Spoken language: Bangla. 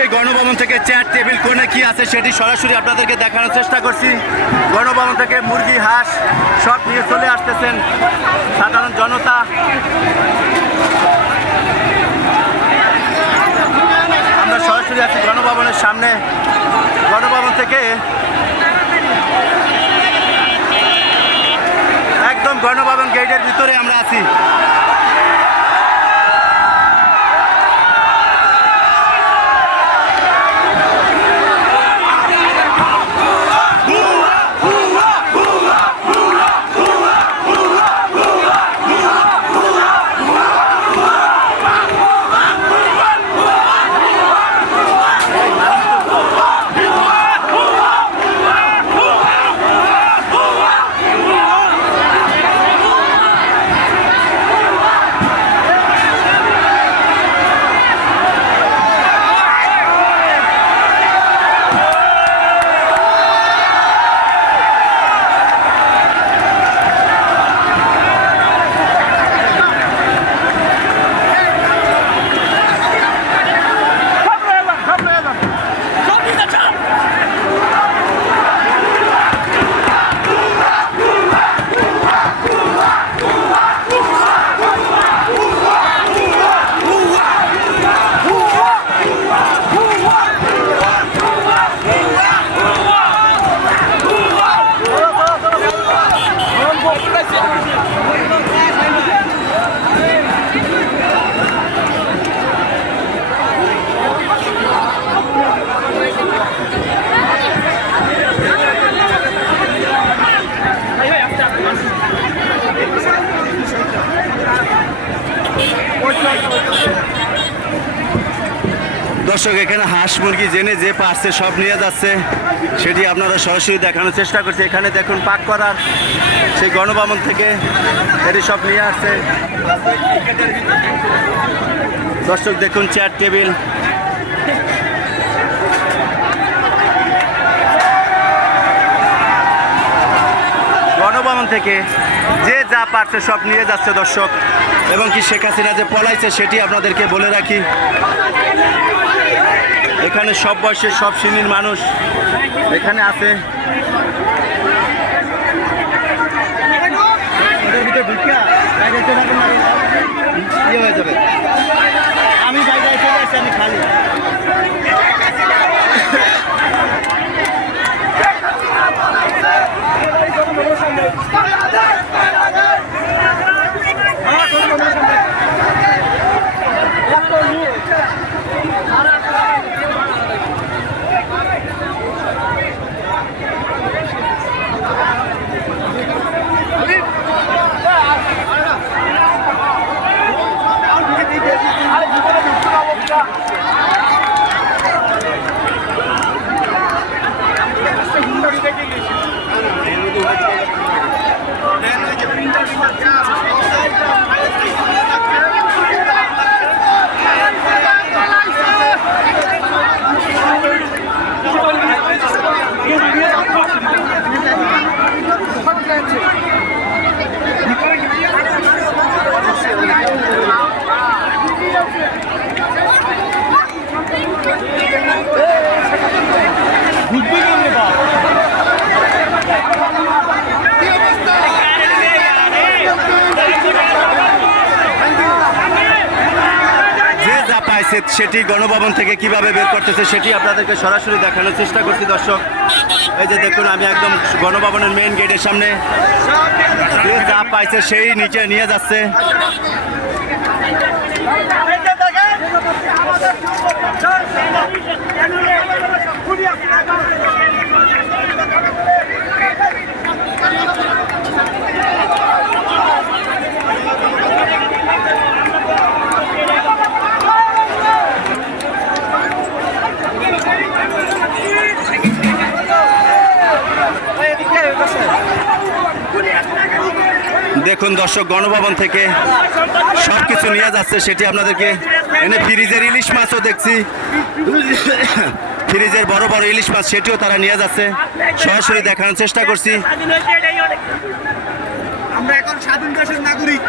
সেই গণভবন থেকে চেয়ার টেবিল কোণে কি আছে সেটি সরাসরি আপনাদেরকে দেখানোর চেষ্টা করছি। গণভবন থেকে মুরগি হাঁস সব নিয়ে চলে আসতেছেন সাধারণ জনতা। আমরা সরাসরি আছি গণভবনের সামনে। গণভবন থেকে একদম গণভবন গেটের ভিতরে আমরা আছি। দর্শক, এখানে হাঁস মুরগি জেনে যে পারছে সব নিয়ে যাচ্ছে, সেটি আপনারা সরাসরি দেখানোর চেষ্টা করছে। এখানে দেখুন পাক করার সেই গণভবন থেকে এটি সব নিয়ে আসছে। দর্শক দেখুন চেয়ার টেবিল, গণভবন থেকে যে যা পারছে সব নিয়ে যাচ্ছে দর্শক। এবং কি শেখ হাসিনা যে পলাইছে সেটি আপনাদেরকে বলে রাখি। এখানে সব বয়সের সব শ্রেণীর মানুষ এখানে আছে। হয়ে যাবে, আমি আমি খালি সেটি গণভবন থেকে কিভাবে বের করতেছে সেটি আপনাদেরকে সরাসরি দেখানোর চেষ্টা করছি। দর্শক, এই যে দেখুন আমি একদম গণভবনের মেইন গেটের সামনে, যে যা পাইছে সেই নিচে নিয়ে যাচ্ছে। দেখুন দর্শক, গণভবন থেকে সব কিছু নিয়ে যাচ্ছে সেটি আপনাদেরকে। এনে ফ্রিজের ইলিশ মাছও দেখছি, ফ্রিজের বড় বড় ইলিশ মাছ সেটিও তারা নিয়ে যাচ্ছে, সরাসরি দেখানোর চেষ্টা করছি। আমরা এখন স্বাধীন দেশের নাগরিক।